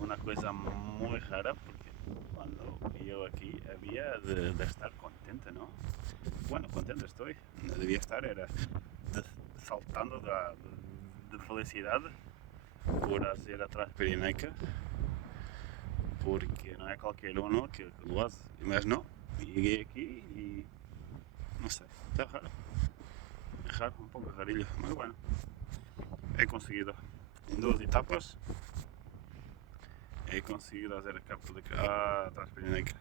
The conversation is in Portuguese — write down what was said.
una cosa muy rara porque cuando yo aquí había de estar contente, ¿no? Bueno, contente estoy. Devia estar era saltando de felicidade por ser a Transpirinaica, porque não é qualquer um que lo hace. Mas não, cheguei aqui e não sei, está raro. É raro, um pouco rarilho, mas bueno, he conseguido em 2 etapas, he conseguido fazer a Transpirinaica.